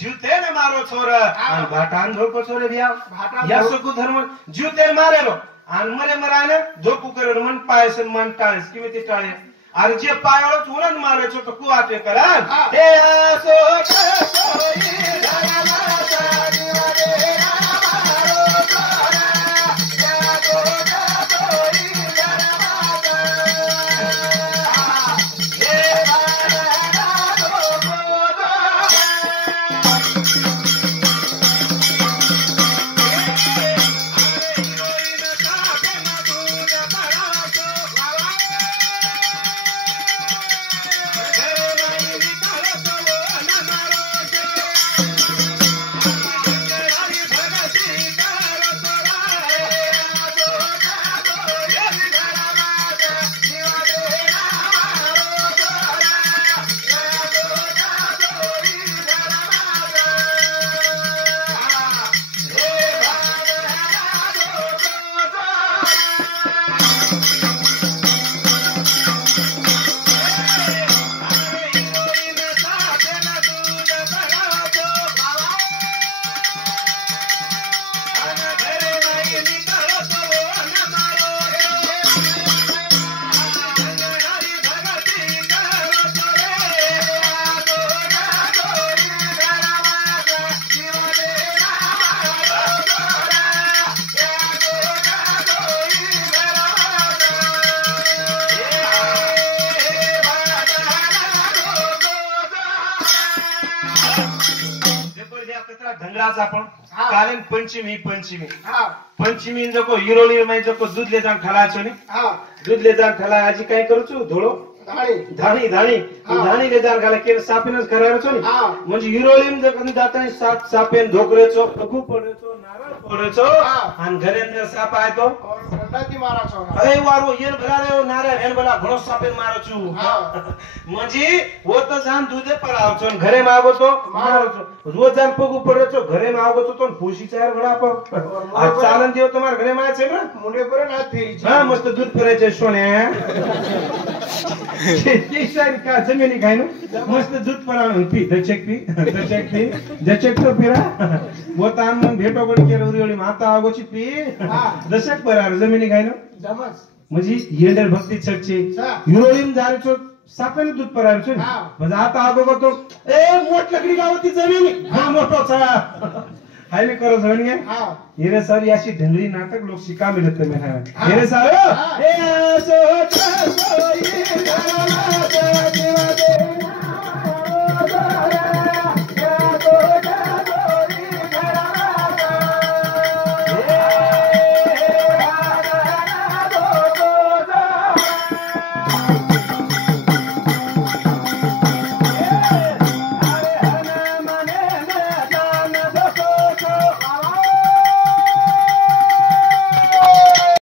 जीवतेने मारो छोर आणि भाटान झोप छोरे भ्या या सकू धर्म जीवतेने मारेलो आणि मरे मराने झोपू करेल मन पायसन मन टाळेस किमी ते टाळे आणि जे पायावर उरण मारायचो तो कुवाटे करा हे असो सोई आपण कारण पंचमी पंचमी जको हिरोली माई जको दूध ले जान ठला छो ने दूध ले जान ठला आजी काय करू छु धोळो धाणी धाणी ले जान गाला केर सापेनच करार छो ने म्हणजे हिरोली जको दातानी सापेन धोकरेचो खूप पडरेचो नारळ पडरेचो आणि घरेंद्र साप आय तो संडाती मारा छो अरे वारो येन भरारे नारळ हेन बोला घणो सापेन मारो छु म्हणजे वो तो जान दूधे पराव छो घरे मागो तो मारो छो रोज जान पगू पडरेचो घरे मागो तो फुशी चार घडा प आज चालन देव तुम्हार घरे माय छे ना मुंडे पर ना फेरी हां मस्त दूध परायचे सोने केसर का जमिनी काय नो मस्त दूध पराव पी दचक पी दचक तो पिरा वो तान मन भेटो गड केर उरीवली माता आगोची पी दशक परार जमिनी काय नो जमस म्हणजे येंडर भक्ती छकचे हिरोईन जारेचो सापेन दूध परायचो म्हणजे आता आगो तो ए मोठ लकडी गावती जमिनी हा मोठो छा हायले करो जण गे हिरे सर याशी ढंगरी नाटक लोग शिका मिलते में है हिरे सर ए सो सोई